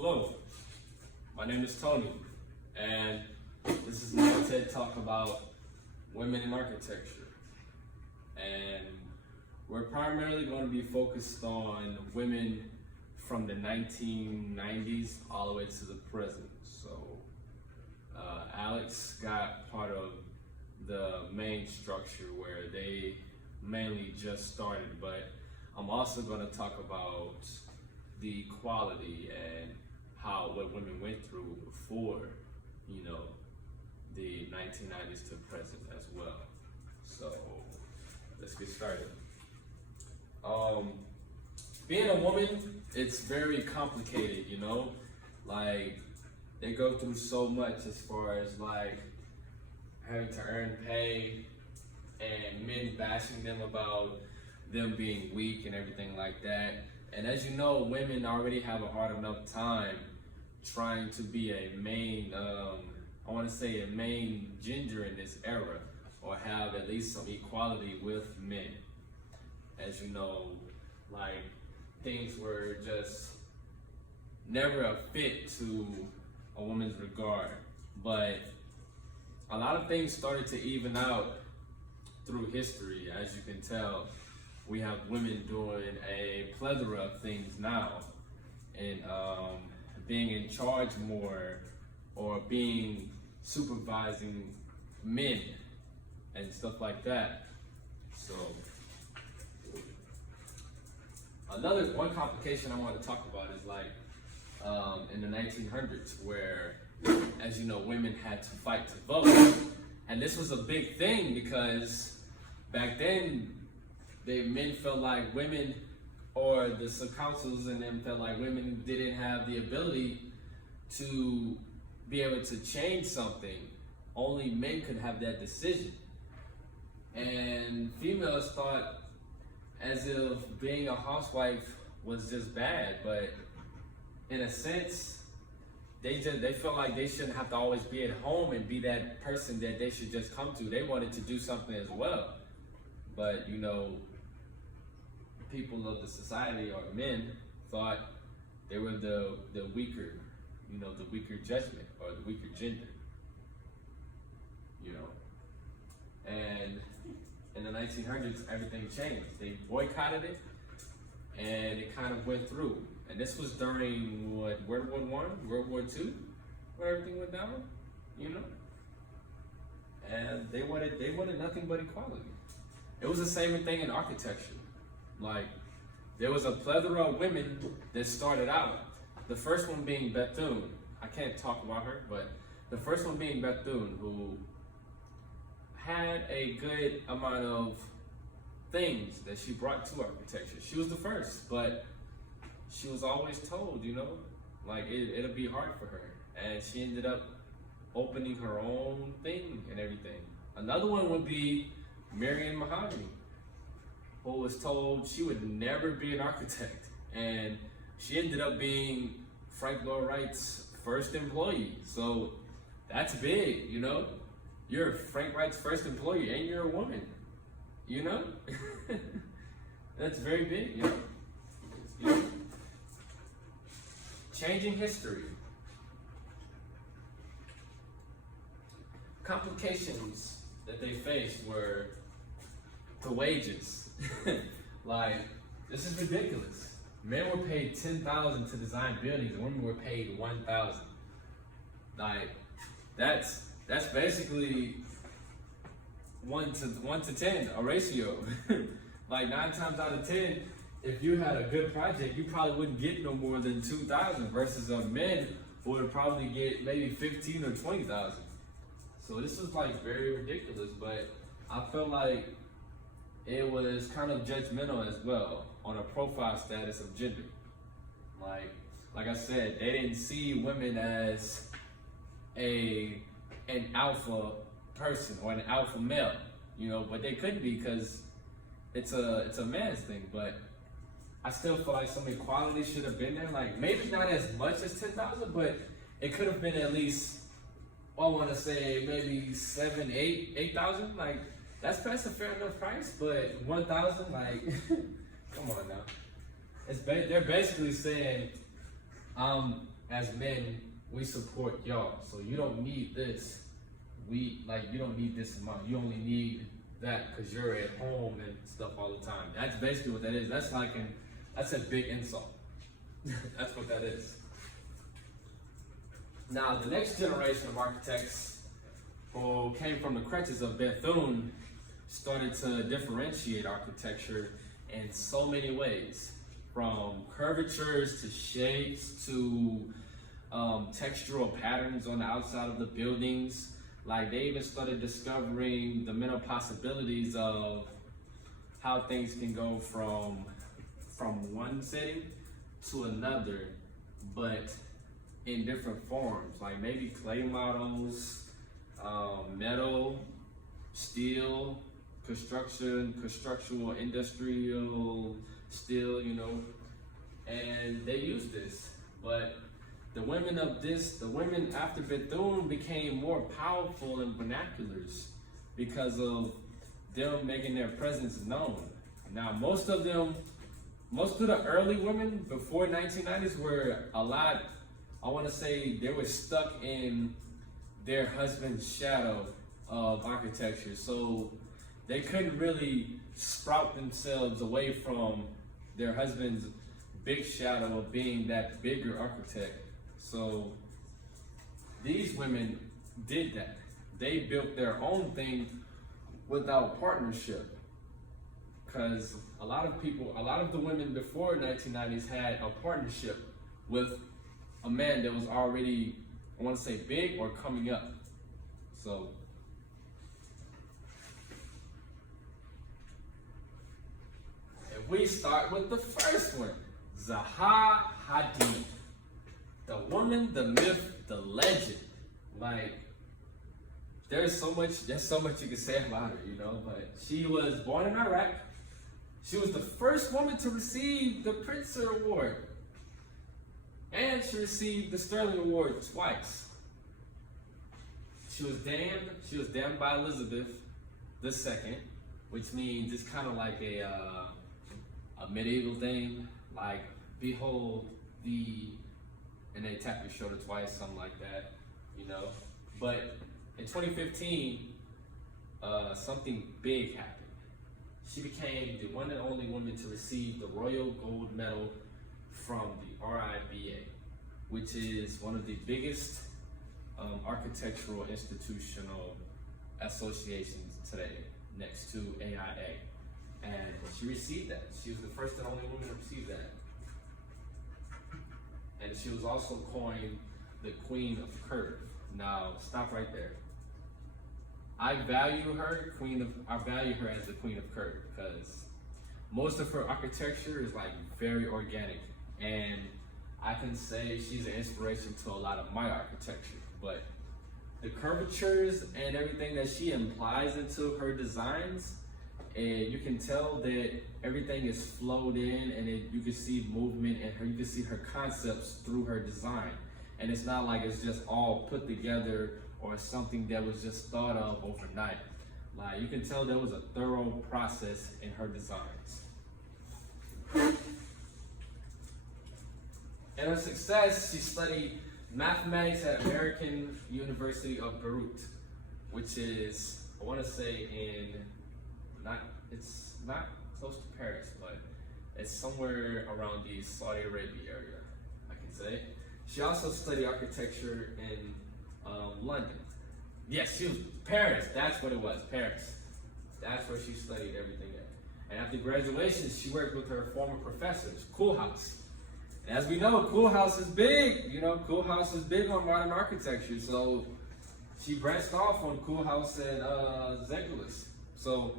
Hello, my name is Tony, and this is my TED Talk about women in architecture. And we're primarily going to be focused on women from the 1990s all the way to the present. So Alex got part of the main structure where they mainly just started, but I'm also going to talk about the quality and what women went through before, the 1990s to present as well. So let's get started. Being a woman, it's very complicated, like they go through so much as far as like having to earn pay and men bashing them about them being weak and everything like that. And as you know, women already have a hard enough time trying to be a main, a main gender in this era, or have at least some equality with men. As you know, like things were just never a fit to a woman's regard. But a lot of things started to even out through history. As you can tell, we have women doing a plethora of things now, and being in charge more, or being supervising men and stuff like that. So one complication I want to talk about is like in the 1900s, where, as you know, women had to fight to vote. And this was a big thing because back then, men felt like women, or the sub-councils and them felt like women didn't have the ability to be able to change something. Only men could have that decision. And females thought as if being a housewife was just bad, but in a sense, they felt like they shouldn't have to always be at home and be that person that they should just come to. They wanted to do something as well. But people of the society, or men, thought they were the weaker, the weaker judgment, or the weaker gender, And in the 1900s, everything changed. They boycotted it, and it kind of went through. And this was during World War I, World War II, where everything went down, And they wanted nothing but equality. It was the same thing in architecture. Like, there was a plethora of women that started out. The first one being Bethune. I can't talk about her, but the first one being Bethune, who had a good amount of things that she brought to architecture. She was the first, but she was always told, like it'll be hard for her. And she ended up opening her own thing and everything. Another one would be Marian Mahogany, who was told she would never be an architect, and she ended up being Frank Lloyd Wright's first employee. So that's big, You're Frank Wright's first employee, and you're a woman, That's very big, Changing history. Complications that they faced were the wages. Like, this is ridiculous. Men were paid $10,000 to design buildings, and women were paid $1,000. Like, that's basically 1 to 10, a ratio. Like 9 times out of 10, if you had a good project, you probably wouldn't get no more than $2,000, versus a men who would probably get maybe $15,000 or $20,000. So this was like very ridiculous, but I felt like it was kind of judgmental as well on a profile status of gender. Like I said, they didn't see women as an alpha person or an alpha male, but they couldn't be because it's a man's thing. But I still feel like some equality should have been there. Like, maybe not as much as 10,000, but it could have been at least, I want to say maybe 7, 8,000. Like, that's a fair enough price, but 1,000, like, come on now. They're basically saying, as men, we support y'all. So you don't need this. You don't need this amount. You only need that because you're at home and stuff all the time. That's basically what that is. That's a big insult. That's what that is. Now, the next generation of architects who came from the crutches of Bethune started to differentiate architecture in so many ways, from curvatures to shapes to textural patterns on the outside of the buildings. Like, they even started discovering the mental possibilities of how things can go from one setting to another, but in different forms, like maybe clay models, metal, steel, constructional, industrial steel, and they use this. But the women after Bethune became more powerful in vernaculars because of them making their presence known. Now, most of the early women before 1990s were a lot, I want to say they were stuck in their husband's shadow of architecture. So they couldn't really sprout themselves away from their husband's big shadow of being that bigger architect. So these women did that. They built their own thing without partnership. Because a lot of the women before 1990s had a partnership with a man that was already, I want to say, big or coming up. So if we start with the first one, Zaha Hadid. The woman, the myth, the legend. Like, there's so much you can say about her, but she was born in Iraq. She was the first woman to receive the Pritzker Award. And she received the Sterling Award twice. She was damned by Elizabeth II, which means it's kind of like a medieval thing, like, behold and they tap your shoulder twice, something like that, But in 2015, something big happened. She became the one and only woman to receive the Royal Gold Medal from the RIBA, which is one of the biggest architectural institutional associations today, next to AIA. And she received that. She was the first and only woman to receive that. And she was also coined the Queen of Curve. Now, stop right there. I value her as the Queen of Curve because most of her architecture is like very organic, and I can say she's an inspiration to a lot of my architecture. But the curvatures and everything that she implies into her designs, and you can tell that everything is flowed in, and you can see movement and you can see her concepts through her design. And it's not like it's just all put together or something that was just thought of overnight. Like, you can tell there was a thorough process in her designs. In her success, she studied mathematics at American University of Beirut, which is, I want to say it's not close to Paris, but it's somewhere around the Saudi Arabia area, I can say. She also studied architecture in London. Yes, she was Paris. That's what it was, Paris. That's where she studied everything at. And after graduation, she worked with her former professors, Koolhaas. And as we know, Koolhaas is big. Koolhaas is big on modern architecture. So she branched off on Koolhaas and Zegulus. So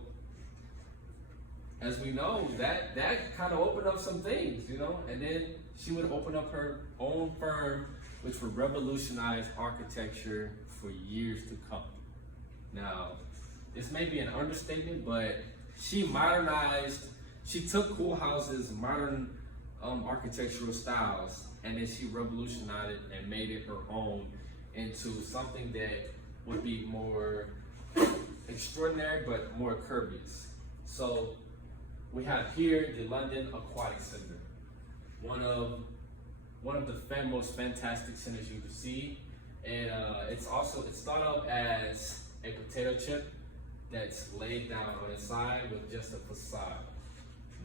as we know, that kind of opened up some things, And then she would open up her own firm, which would revolutionize architecture for years to come. Now, this may be an understatement, but she took Koolhaas's modern architectural styles, and then she revolutionized it and made it her own into something that would be more extraordinary, but more courteous. So we have here the London Aquatic Center, one of one of the most fantastic centers you can see. And it started up as a potato chip that's laid down on the side with just a facade.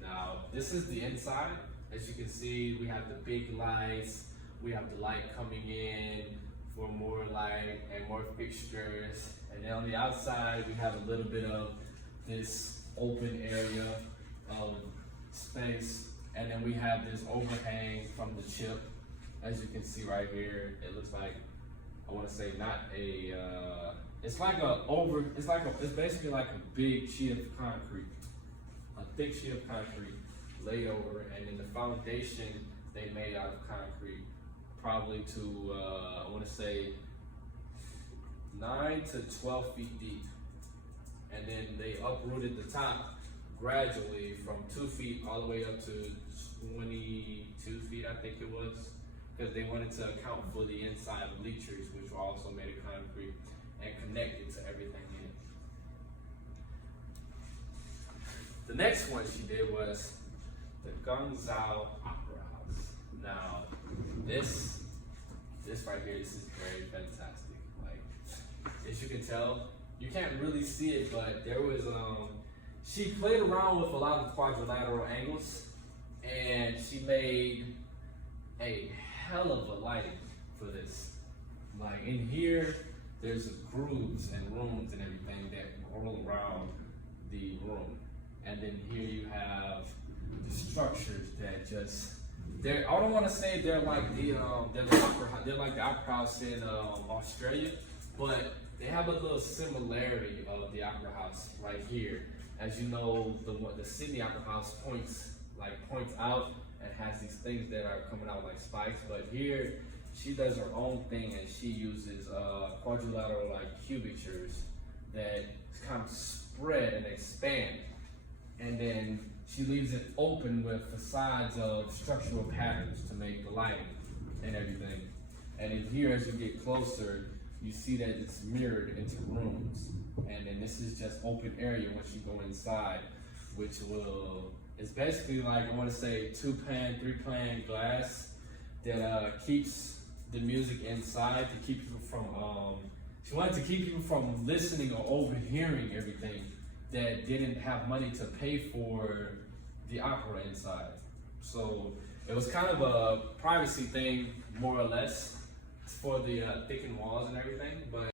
Now, this is the inside. As you can see, we have the big lights, we have the light coming in for more light and more fixtures. And then on the outside, we have a little bit of this open area of space. And then we have this overhang from the chip. As you can see right here, it looks like, I want to say not a, it's basically like a big sheet of concrete, a thick sheet of concrete laid over, and then the foundation they made out of concrete, probably to, I want to say 9 to 12 feet deep. And then they uprooted the top gradually from 2 feet all the way up to 22 feet, I think it was, because they wanted to account for the inside bleachers, which were also made of concrete and connected to everything in it. The next one she did was the Guangzhou Opera House. Now, this right here, this is very fantastic. Like, as you can tell, you can't really see it, but there was, she played around with a lot of quadrilateral angles, and she made a hell of a lighting for this. Like in here, there's grooves and rooms and everything that roll around the room. And then here you have the structures that I don't want to say they're like the opera house in Australia, but they have a little similarity of the opera house right here. As you know, the Sydney Opera House points out and has these things that are coming out like spikes, but here she does her own thing, and she uses quadrilateral cubictures that kind of spread and expand, and then she leaves it open with facades of structural patterns to make the lighting and everything. And in here, as you get closer, you see that it's mirrored into rooms, and then this is just open area once you go inside, which it's basically like, I want to say 2-pan, 3-pan glass that keeps the music inside to keep people from, she wanted to keep people from listening or overhearing everything that didn't have money to pay for the opera inside. So it was kind of a privacy thing, more or less, for the thickened walls and everything, but